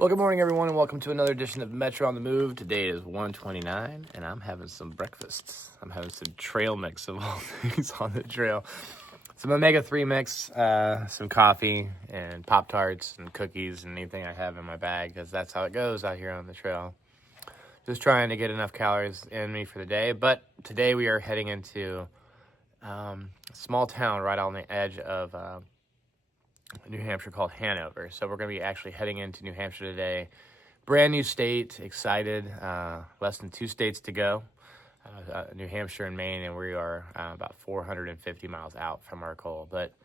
Well, good morning, everyone, and welcome to another edition of Metro on the Move. Today is 1:29, and I'm having some breakfasts. I'm having some trail mix of all things on the trail. Some omega-3 mix, some coffee, and Pop-Tarts, and cookies, and anything I have in my bag, because that's how it goes out here on the trail. Just trying to get enough calories in me for the day. But today we are heading into a small town right on the edge of New Hampshire called Hanover. So we're going to be actually heading into New Hampshire today. Brand new state, excited. Less than 2 states to go. New Hampshire and Maine, and we are about 450 miles out from our goal. But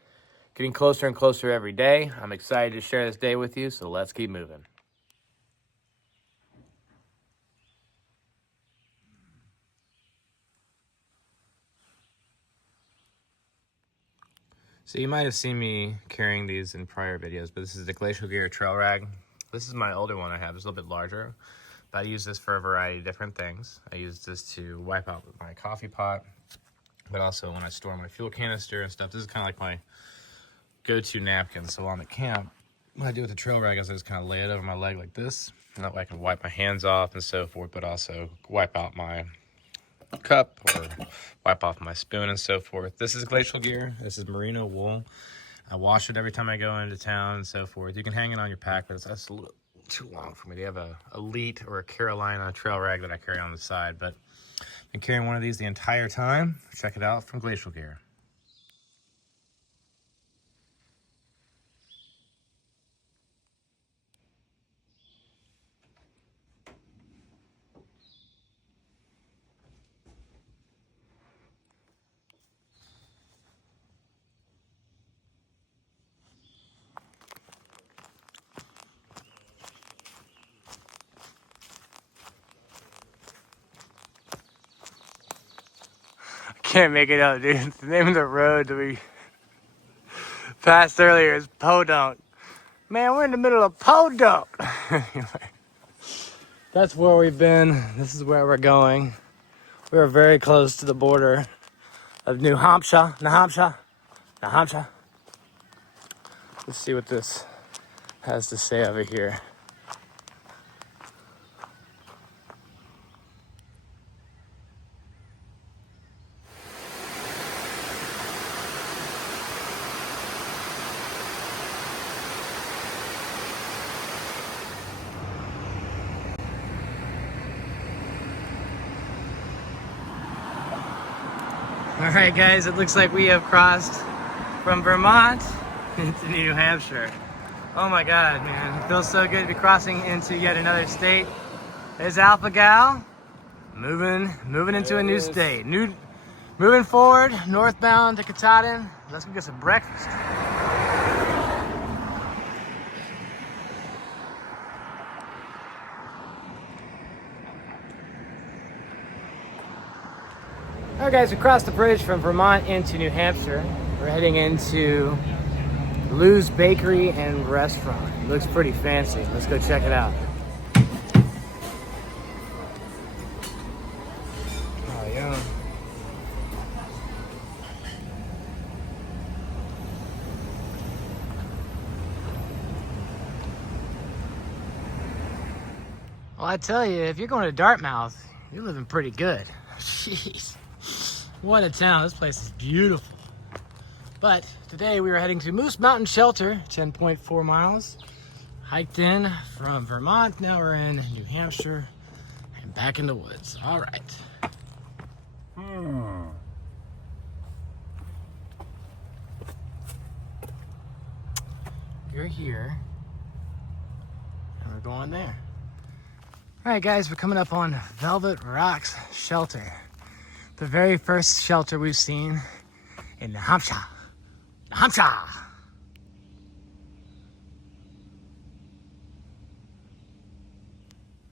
getting closer and closer every day. I'm excited to share this day with you, so let's keep moving. So you might have seen me carrying these in prior videos, but this is the Glacial Gear trail rag. This is my older one I have. It's a little bit larger, but I use this for a variety of different things. I use this to wipe out my coffee pot, but also when I store my fuel canister and stuff. This is kind of like my go-to napkin. So while I'm at camp, what I do with the trail rag is I just kind of lay it over my leg like this, and that way I can wipe my hands off and so forth, but also wipe out my cup or wipe off my spoon and so forth. This is Glacial Gear. This is merino wool. I wash it every time I go into town and so forth. You can hang it on your pack, but that's a little too long for me. They have a Elite or a Carolina trail rag that I carry on the side, but I've been carrying one of these the entire time. Check it out from Glacial Gear. Can't make it out, dude. The name of the road that we passed earlier is Podunk. Man, we're in the middle of Podunk. Anyway, that's where we've been. This is where we're going. We are very close to the border of New Hampshire. New Hampshire. New Hampshire. Let's see what this has to say over here. All right, guys, it looks like we have crossed from Vermont into New Hampshire. Oh my God, man, it feels so good to be crossing into yet another state. There's Alpha Gal, moving into a new state. Moving forward, northbound to Katahdin. Let's go get some breakfast. All right, guys, we crossed the bridge from Vermont into New Hampshire. We're heading into Lou's Bakery and Restaurant. It looks pretty fancy. Let's go check it out. Oh, yeah. Well, I tell you, if you're going to Dartmouth, you're living pretty good. Jeez. What a town. This place is beautiful. But today we are heading to Moose Mountain Shelter, 10.4 miles. Hiked in from Vermont. Now we're in New Hampshire and back in the woods. All right. You're here. And we're going there. All right, guys, we're coming up on Velvet Rocks Shelter. The very first shelter we've seen in New Hampshire. New Hampshire! All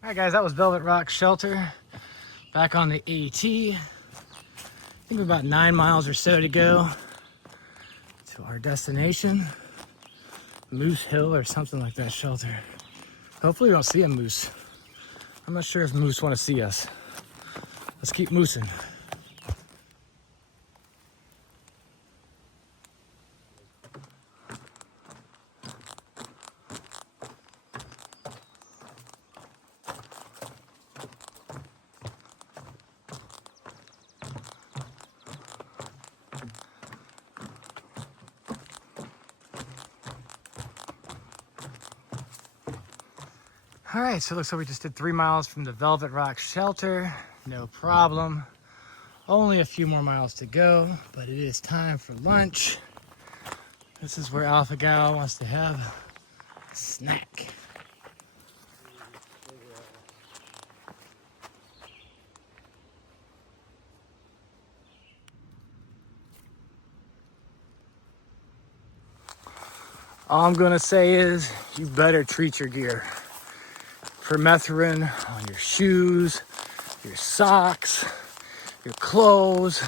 right, guys, that was Velvet Rock Shelter. Back on the AT. I think we're about 9 miles or so to go to our destination. Moose Hill or something like that shelter. Hopefully we don't see a moose. I'm not sure if moose want to see us. Let's keep moosing. All right, so it looks like we just did 3 miles from the Velvet Rock shelter. No problem. Only a few more miles to go, but it is time for lunch. This is where Alpha Gal wants to have a snack. All I'm gonna say is you better treat your gear. Permethrin on your shoes, your socks, your clothes,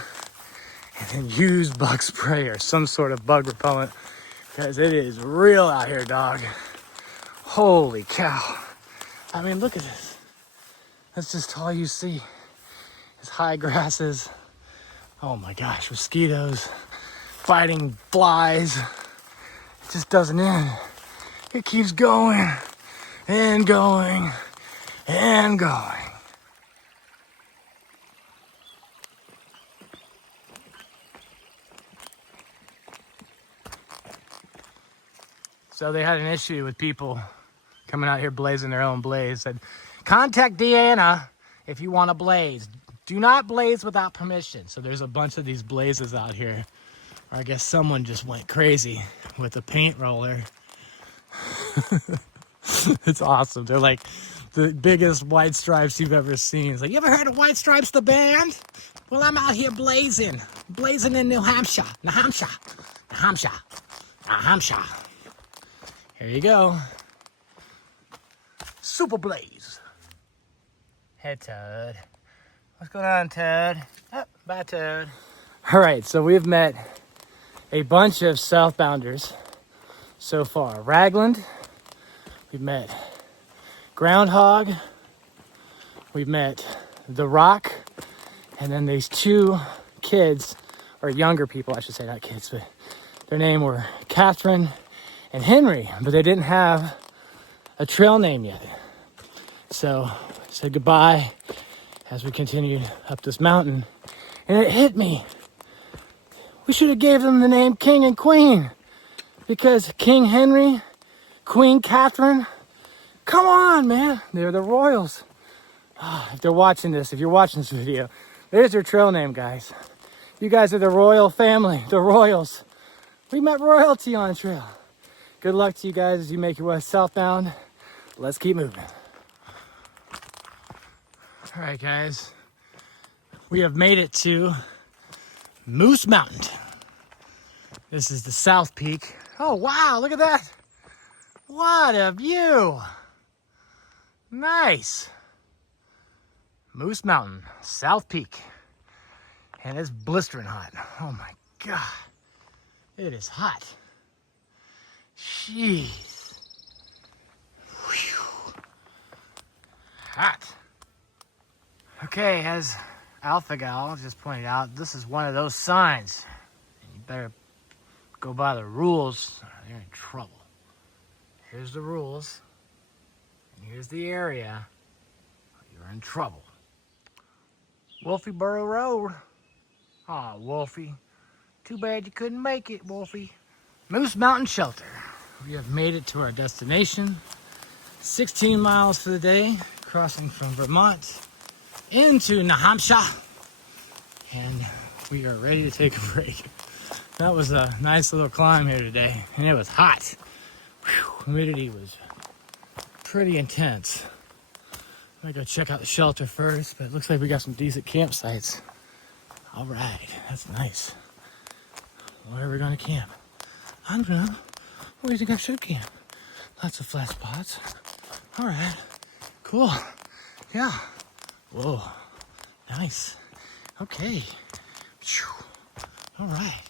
and then use bug spray or some sort of bug repellent because it is real out here, dog. Holy cow. I mean, look at this. That's just all you see is high grasses. Oh my gosh, mosquitoes, fighting flies. It just doesn't end. It keeps going and going and going. So they had an issue with people coming out here blazing their own blaze. Said, contact Deanna if you want to blaze. Do not blaze without permission. So there's a bunch of these blazes out here. Or I guess someone just went crazy with a paint roller. It's awesome. They're like the biggest White Stripes you've ever seen. It's like, you ever heard of White Stripes, the band? Well, I'm out here blazing. Blazing in New Hampshire. New Hampshire. New Hampshire. New Hampshire. Here you go. Super blaze. Hey, Toad. What's going on, Toad? Oh, bye, Toad. All right, so we've met a bunch of southbounders so far. Ragland. We've met Groundhog. We've met The Rock. And then these two kids, or younger people, I should say, not kids, but their name were Catherine and Henry, but they didn't have a trail name yet. So I said goodbye as we continued up this mountain. And it hit me. We should have gave them the name King and Queen, because King Henry, Queen Catherine, come on, man. They're the royals. If they're watching this, if you're watching this video, there's your trail name, guys. You guys are the royal family, the royals. We met royalty on the trail. Good luck to you guys as you make your way southbound. Let's keep moving. All right, guys. We have made it to Moose Mountain. This is the South Peak. Oh, wow, look at that. What a view. Nice. Moose Mountain, South Peak. And it's blistering hot. Oh my God. It is hot. Jeez. Whew. Hot. Okay, as Alpha Gal just pointed out, this is one of those signs. You better go by the rules or you're in trouble. Here's the rules. And here's the area. You're in trouble. Wolfie-Burrow Road. Aw, Wolfie. Too bad you couldn't make it, Wolfie. Moose Mountain Shelter. We have made it to our destination. 16 miles for the day, crossing from Vermont into New Hampshire. And we are ready to take a break. That was a nice little climb here today, and it was hot. Whew, humidity was pretty intense. I'm gonna go check out the shelter first, but it looks like we got some decent campsites. All right, that's nice. Where are we gonna camp? I don't know. Where do you think I should camp? Lots of flat spots. All right, cool. Yeah. Whoa, nice. Okay. All right.